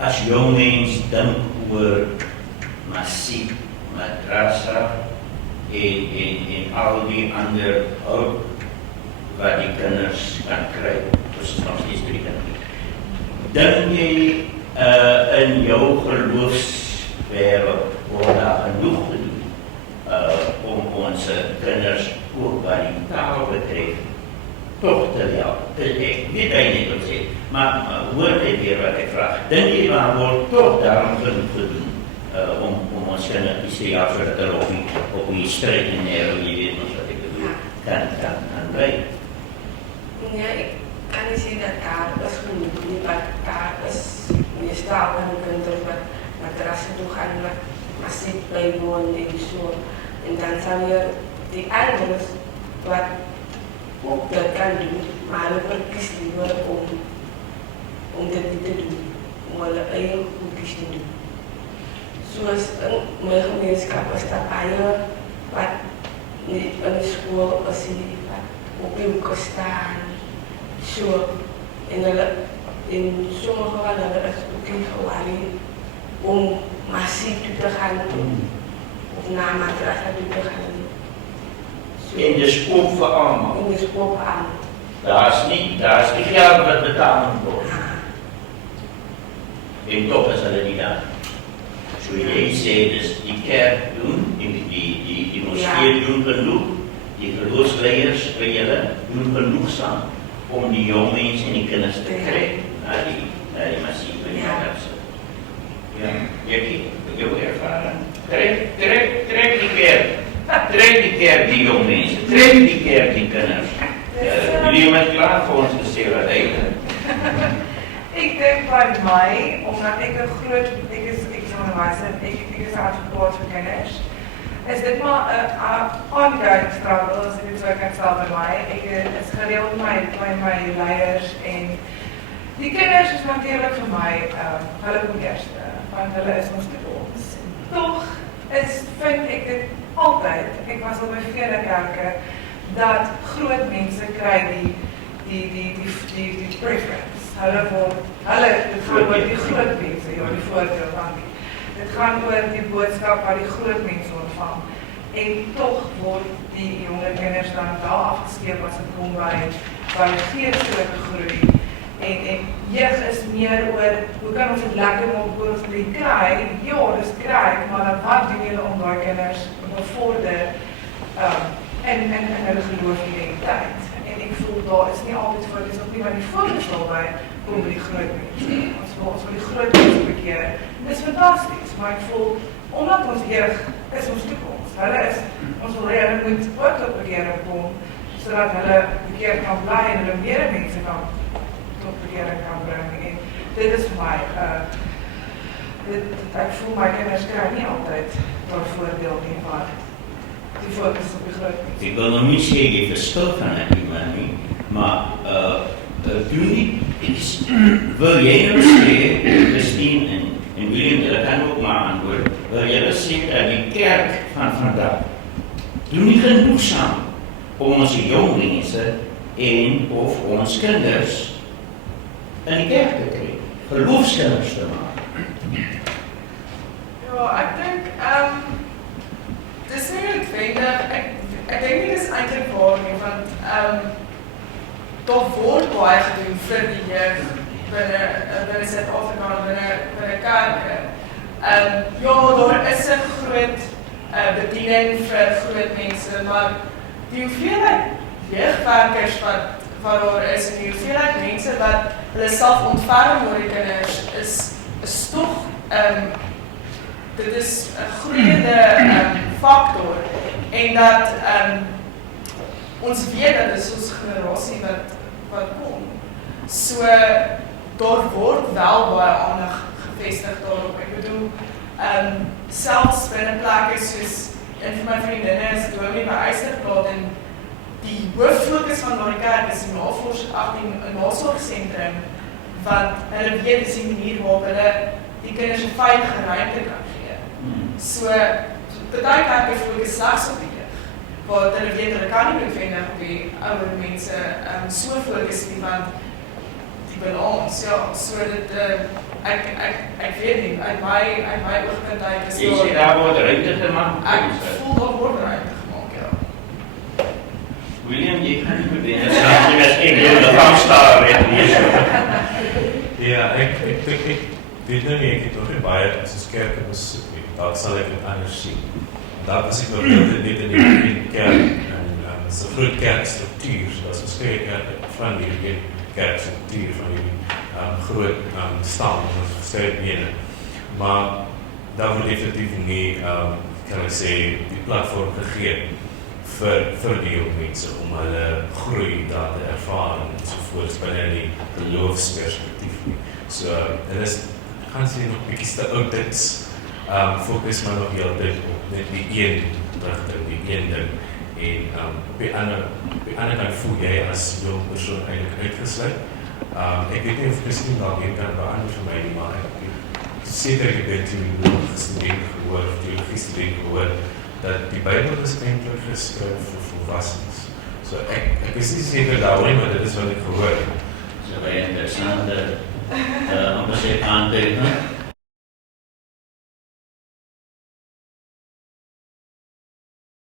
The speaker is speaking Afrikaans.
As jong mens dink oor musiek, madrasa en al die ander hulp wat die kinders kan kry, dus nog steeds 3 kinders. Dink jy in jou geloofswêreld word daar genoeg gedoen om ons kinders ook wat die taal betref toch te help? Ik weet dat je niet wat zegt, maar hoor dit weer wat ik vraag. Denk je maar wordt toch daarom genoeg gedaan om ons kinderen te ja, zodat er op die strijd in Nero, je weet ons wat ik bedoel, kan blijven? Nee, ik kan niet zien dat daar is genoeg. Maar daar is meestal van kinderen wat madrassen toe gaan, maar zit bijwonen en zo. En dan zijn er die ouders wat ook dat kan doen, maar hulle verkies liever om dit niet te doen, om hulle eie goedkies te doen. Soos in my gemeenskap is daar baie wat nie in die skool is nie, wat op die hoeke staan, so, en sommige van hulle is ook nie gewaarig om massief toe te gaan, of na madrasa toe te gaan. En de spook voor allemaal. En de spook voor allemaal. Daar is niet geld wat betaald wordt. En toch is dat niet aan. Zo jij zei, dus die kerk doen, die moskee doen genoeg, die geloofsleiders bij jullie doen genoegzaam om die jonge mensen en die kinderen te krijgen naar die massieve madrasa. Ja, jouw ervaring. Trek die kerk. Trek die kerk die jong mensen, trek die kerk die kinderen. Jullie zijn klaar voor ons te zeggen wat eigenlijk. Ik denk bij mij, omdat ik een groot, ik is onderwijzer, ik is advocaat voor kinders. Is dit maar een ongoing struggle, als ik het zo kan stellen bij mij. Ik is gereeld met mijn leiders en die kinders is natuurlijk voor mij, hulle kom eerst, want hulle is ons toekomst. Toch vind ik dit altijd, ik was al bij vele kerken, dat groot mensen krijgen die preference. Hulle gaan oor die groot mensen, ja, die voordeel van die. Het gaat oor die boodschap waar die groot mensen ontvang. En toch wordt die jonge kinders dan wel afgeskeerd als het komt bij geestelijke groei. En jeugd is meer oor, hoe kan ons het lekker op ons krijgen? Ja, dus krijgen, maar dan wat doen jullie om die kinders bevorderen en hulle geloofsidentiteit. En ik voel dat is niet altijd voor, het is ook niet waar die focus wil bij komen die groot mensen. Als we die groot mensen bekeren, dat is fantastisch. Maar ik voel, omdat ons jeugd is ons toekomst. Ons wil leren moet ook tot bekeren komen, zodat hulle bekeerd kan blijven en hulle meer mensen kan tot bekering kan brengen. En dit is voor mij, ik voel mijn kinders krijgen niet altijd door voordeel in, maar die focus op de groot mensen. Ik wil nog niet zeggen je verschil van het iemand niet, maar toen niet, wil jij nog zeggen, Christine en William, dat kan ook maar antwoorden, wil jij nog zeggen dat die kerk van vandaag, doe niet genoegzaam om onze jong mensen en of onze kinders in die kerk te krijgen, geloofskinders te maken. Ja, ik denk, het is niet noodwendig, ik denk niet dat is eindelijk waar nie, want daar word baie gedoen vir die jeugd binne Suid-Afrika en binne kerke. Ja, daar is 'n groot bediening vir groot mense, maar die hoeveelheid jeugdwerkers wat daar is en die hoeveelheid mense wat hulle self ontferm oor die kinders is toch dit is 'n groeiende factor en dat ons weet dat dit is ons generasie wat kom. So daar word wel baie aandag gevestig daarop. Ek bedoel, selfs binne plekke soos een van my vriendinne is dominee by Eysterplaat en die hooffokus van daardie kerk is die nasorgsentrum, want hulle weet dis die manier waarop hulle die kinders 'n veilige ruimte kan gee. So party kerke fokus slegs op die jeug, waar hulle weet hulle kan nie noodwendig op die ouer mense so fokus nie, want die balans, ja, so dit, ek weet nie, uit my oogpunt uit is Jy sê daar word ruimte gemaak. ek voel daar word ruimte gemaak, ja. William, jy gaan nie met dit saam nie, as ek jou liggaamstaal weet lees. Ja, ek weet nou nie, ek het nog nie baie soos kerke besoek nie, dalk sal ek dit anders sien. Daar was ek nog net in die kerk, en dit is 'n groot kerkstruktuur, so dat is verskeie kerke van die kerkstruktuur van die groot stam, of verskeie bene. Maar daar word definitief nie, kan ek sê, die platform gegee vir die jong mense om hulle groei daar te ervaar en sovoorts binne die geloofsperspektief nie. So, hulle is, gaan sê nog bietjie te oudits, fokus maar nog heel tyd op net die een rigting, die een ding. En op die ander kant voel jy as jong persoon eintlik uitgesluit. Ek weet nie of miskien dalk hier kan beantwoord vir my nie, maar ek seker ek het teologie student gehoor, teologie student gehoor, dat die Bybel is eintlik geskryf vir volwassenes. So ek is nie seker daaroor nie, maar dit is wat ek gehoor het. So baie interessante, om te sê, aanduiding.